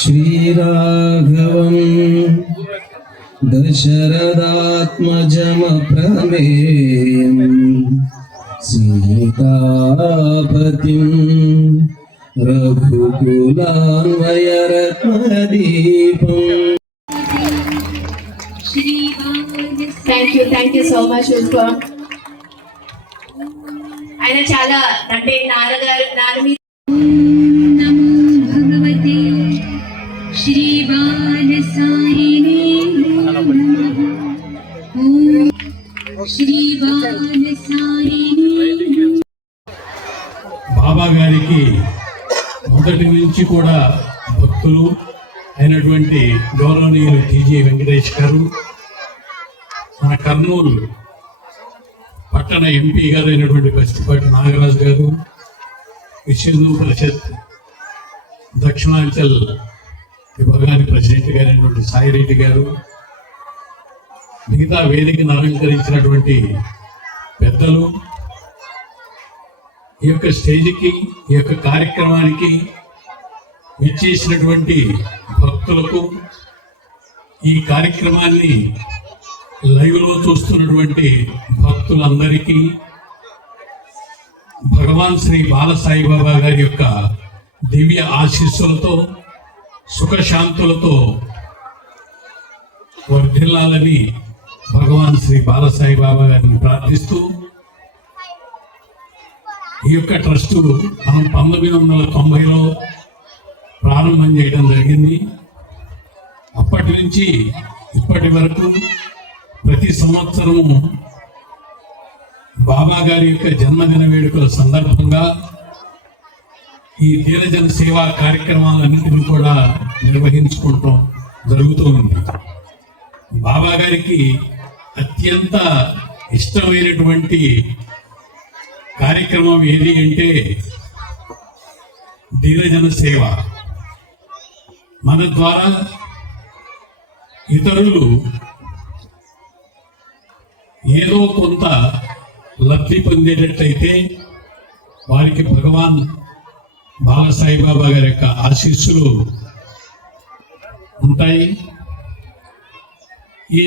श्रीराघवम् दशरथात्मजमप्रमेयम् सीतापतिम् रघुकुलान्वयरत्नदीपम् thank you thank you so much Pushpa ఆయన చాలా అంటే నాన్నగారు నాన్న మీద భక్తులు అయినటువంటి గౌరవనీయులు టీజీ వెంకటేష్ గారు మన కర్నూలు పట్టణ ఎంపీ గారు అయినటువంటి బస్తిపాటి నాగరాజు గారు విశ్వ పరిషత్ దక్షిణాంచల్ విభాగానికి ప్రెసిడెంట్ గారైనటువంటి సాయిరెడ్డి గారు మిగతా వేదికను అలంకరించినటువంటి పెద్దలు ఈ యొక్క స్టేజ్కి ఈ యొక్క కార్యక్రమానికి విచ్చేసినటువంటి భక్తులకు ఈ కార్యక్రమాన్ని లైవ్లో చూస్తున్నటువంటి భక్తులందరికీ భగవాన్ శ్రీ బాలసాయిబాబా గారి యొక్క దివ్య ఆశీస్సులతో సుఖశాంతులతో వర్ధిల్లాలని భగవాన్ శ్రీ బాలసాయిబాబా గారిని ప్రార్థిస్తూ ఈ యొక్క ట్రస్టు మనం పంతొమ్మిది వందల తొంభైలో ప్రారంభం చేయడం జరిగింది. అప్పటి నుంచి ఇప్పటి వరకు ప్రతి సంవత్సరము బాబా గారి యొక్క జన్మదిన వేడుకల సందర్భంగా ఈ దీనజన సేవా కార్యక్రమాలన్నింటినీ కూడా నిర్వహించుకుంటాం జరుగుతూ ఉంది. బాబా గారికి అత్యంత ఇష్టమైనటువంటి కార్యక్రమం ఏది అంటే దీనజన సేవ. మన ద్వారా ఇతరులు ఏదో కొంత లబ్ధి పొందేటట్టయితే వారికి భగవాన్ బాబాసాయిబాబా గారి యొక్క ఆశీస్సులు ఉంటాయి. ఈ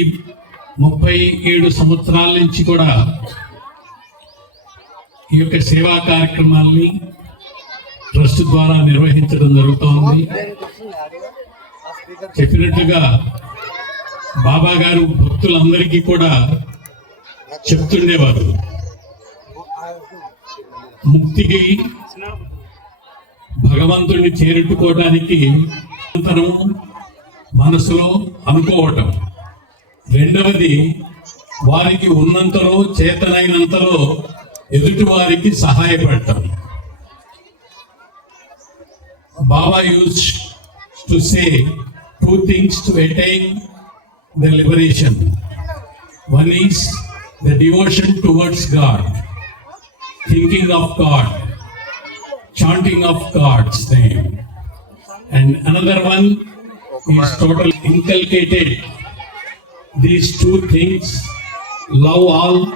ముప్పై ఏడు సంవత్సరాల నుంచి కూడా ఈ యొక్క సేవా కార్యక్రమాల్ని ట్రస్ట్ ద్వారా నిర్వహించడం జరుగుతోంది. చెప్పినట్లుగా బాబా గారు భక్తులందరికీ కూడా చెప్తుండేవారు. ముక్తికి భగవంతుడిని చేరుకోవడానికి నిరంతరము మనసులో అనుకోవటం. రెండవది వారికి ఉన్నంతలో చేతనైనంతలో ఎదుటి వారికి సహాయపడటం. Baba use to say two things to attain the liberation. One is the devotion towards God, thinking of God, chanting of God's name. And another one is totally inculcated. These two things love all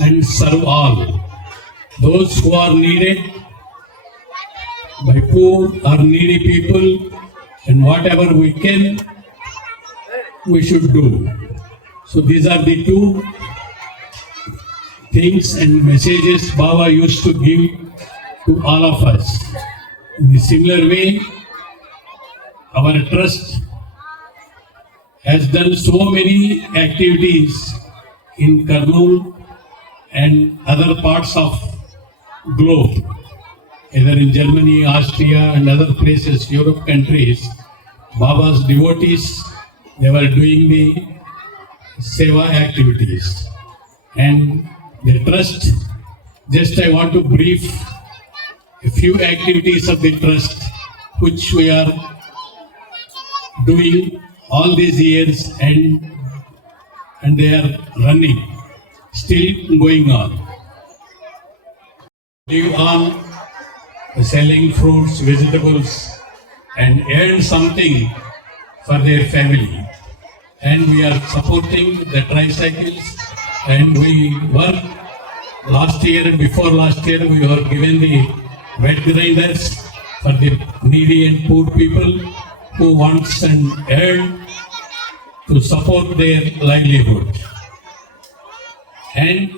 and serve all. Those who are needed by poor or needy people and whatever we can, we should do. So these are the two things and messages Baba used to give to all of us. In a similar way, our trust has done so many activities in Karnool and other parts of globe, either in Germany, Austria, and other places, Europe countries. Baba's devotees, they were doing the seva activities. And the trust, just I want to brief a few activities of the trust which we are doing all these years and and they are running still going on live on selling fruits vegetables and earn something for their family and we are supporting the tricycles and we work last year and before last year we were given the wet grinders for the needy and poor people who wants and earn to support their livelihood. And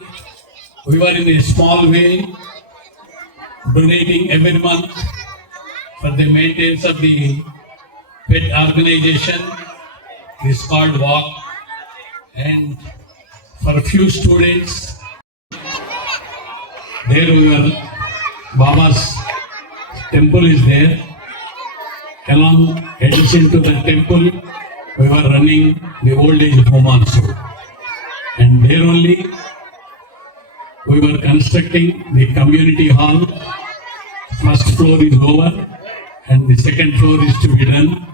we were in a small way donating every month for the maintenance of the pet organization. This called walk and for a few students there we were Baba's temple is there. Along adjacent to the temple, we were running the old age home also. And there only we were constructing the community hall. First floor is over and the second floor is to be done.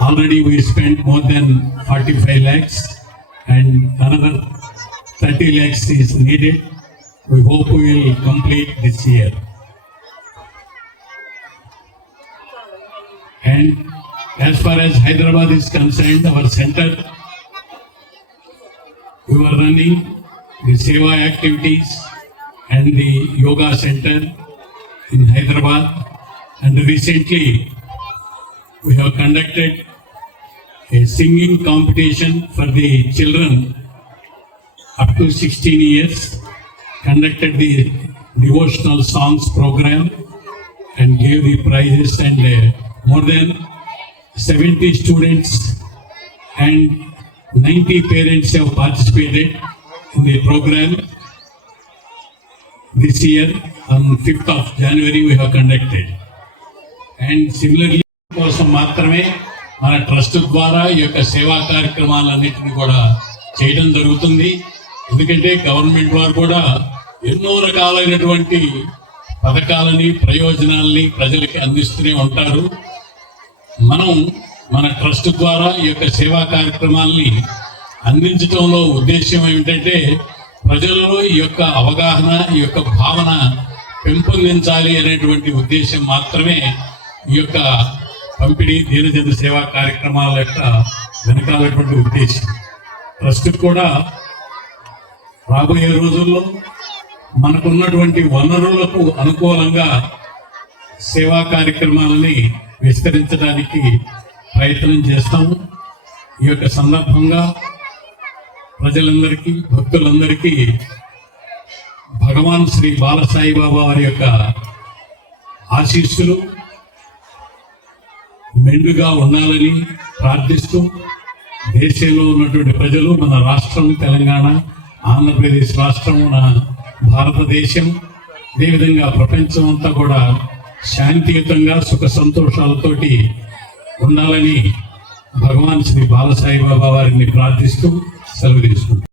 Already we spent more than 45 lakhs and another 30 lakhs is needed. We hope we will complete this year. And as far as Hyderabad is concerned, our center, we were running the Seva activities and the Yoga Center in Hyderabad. And recently, we have conducted a singing competition for the children up to 16 years, conducted the devotional songs program and gave the prizes and uh, more than 70 students and 90 parents have participated in the program. This year on 5th of January we have conducted. And similarly కోసం మాత్రమే మన trust ద్వారా ఈ యొక్క సేవా కార్యక్రమాలన్నింటినీ కూడా చేయడం జరుగుతుంది ఎందుకంటే గవర్నమెంట్ వారు కూడా ఎన్నో రకాలైనటువంటి పథకాలని ప్రయోజనాలని ప్రజలకి అందిస్తూనే ఉంటారు మనం మన ట్రస్ట్ ద్వారా ఈ యొక్క సేవా కార్యక్రమాల్ని అందించడంలో ఉద్దేశం ఏమిటంటే ప్రజలలో ఈ యొక్క అవగాహన ఈ యొక్క భావన పెంపొందించాలి అనేటువంటి ఉద్దేశం మాత్రమే ఈ యొక్క పంపిణీ దీనజన సేవా కార్యక్రమాల యొక్క వెనకాలటువంటి ఉద్దేశం. ట్రస్ట్ కూడా రాబోయే రోజుల్లో మనకున్నటువంటి వనరులకు అనుకూలంగా సేవా కార్యక్రమాలని విస్తరించడానికి ప్రయత్నం చేస్తాము. ఈ యొక్క సందర్భంగా ప్రజలందరికీ భక్తులందరికీ భగవాన్ శ్రీ బాలసాయి బాబా వారి యొక్క ఆశీస్సులు మెండుగా ఉండాలని ప్రార్థిస్తూ దేశంలో ఉన్నటువంటి ప్రజలు మన రాష్ట్రం తెలంగాణ ఆంధ్రప్రదేశ్ రాష్ట్రం మన భారతదేశం అదేవిధంగా ప్రపంచం అంతా కూడా శాంతియుతంగా సుఖ సంతోషాలతోటి ఉండాలని భగవాన్ శ్రీ బాలసాయి బాబా వారిని ప్రార్థిస్తూ సెలవు తీసుకుంటాం